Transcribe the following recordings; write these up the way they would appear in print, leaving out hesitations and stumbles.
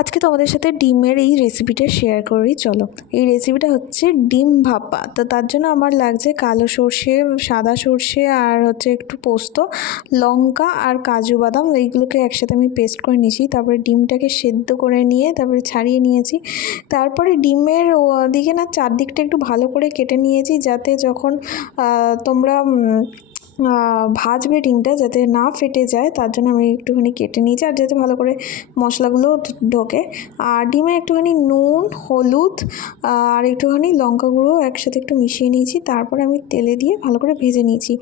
আজকে তোমাদের সাথে ডিমের এই রেসিপিটা শেয়ার করি। চলো, এই রেসিপিটা হচ্ছে ডিম ভাপা। তো তার জন্য আমার লাগছে কালো সর্ষে, সাদা সর্ষে, আর হচ্ছে একটু পোস্ত, লঙ্কা আর কাজু বাদাম। এইগুলোকে একসাথে আমি পেস্ট করে নিয়েছি। তারপরে ডিমটাকে সেদ্ধ করে নিয়ে তারপরে ছাড়িয়ে নিয়েছি। তারপরে ডিমের দিকে না চারদিকটা একটু ভালো করে কেটে নিয়েছি, যাতে যখন তোমরা ভাজবে ডিমটা যাতে না ফেটে যায়, তার জন্য আমি একটুখানি কেটে নিয়েছি, আর যাতে ভালো করে মশলাগুলো ঢোকে। আর ডিমে একটুখানি নুন, হলুদ আর একটুখানি লঙ্কা গুঁড়ো একসাথে একটু মিশিয়ে নিয়েছি। তারপরে আমি তেলে দিয়ে ভালো করে ভেজে নিয়েছি।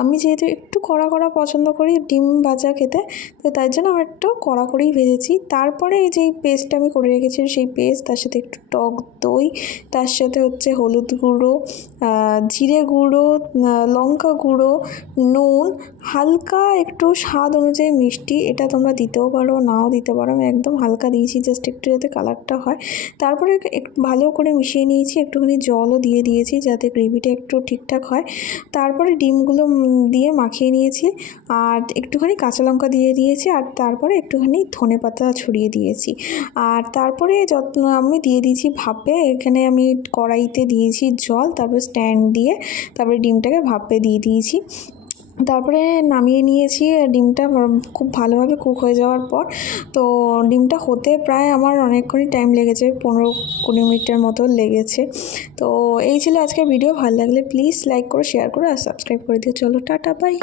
আমি যেহেতু একটু কড়া কড়া পছন্দ করি ডিম ভাজা খেতে, তো তাই জন্য আমি একটু কড়া করেই ভেজেছি। তারপরে এই যে পেস্টটা আমি করে রেখেছি, সেই পেস্ট, তার সাথে একটু টক দই, তার সাথে হচ্ছে হলুদ গুঁড়ো, জিরে গুঁড়ো, লঙ্কা গুঁড়ো, নুন, হালকা একটু স্বাদ অনুযায়ী মিষ্টি, এটা তোমরা দিতেও পারো নাও দিতে পারো। আমি একদম হালকা দিয়েছি, জাস্ট একটু যাতে কালারটা হয়। তারপরে ভালো করে মিশিয়ে নিয়েছি, একটুখানি জলও দিয়ে দিয়েছি যাতে গ্রেভিটা একটু ঠিকঠাক হয়। তারপরে ডিমগুলো দিয়ে মাখিয়ে নিয়েছি, আর একটুখানি কাঁচা লঙ্কা দিয়ে দিয়েছি, আর তারপরে একটুখানি ধনেপাতা ছড়িয়ে দিয়েছি। আর তারপরে আমি দিয়ে দিয়েছি ভাপে। এখানে আমি কড়াইতে দিয়েছি জল, তারপরে স্ট্যান্ড দিয়ে তারপরে ডিমটাকে ভাপে দিয়ে দিয়েছি। তারপরে নামিয়ে নিয়েছি। ডিমটা খুব ভালোভাবে কুক হয়ে যাওয়ার পর, তো ডিমটা হতে প্রায় আমার অনেকক্ষণই টাইম লেগেছে, 15-20 মিনিটের মতো লেগেছে। তো এই ছিল আজকের ভিডিও। ভালো লাগলে প্লিজ লাইক করো, শেয়ার করো আর সাবস্ক্রাইব করে দিও। চলো, টাটা, বাই।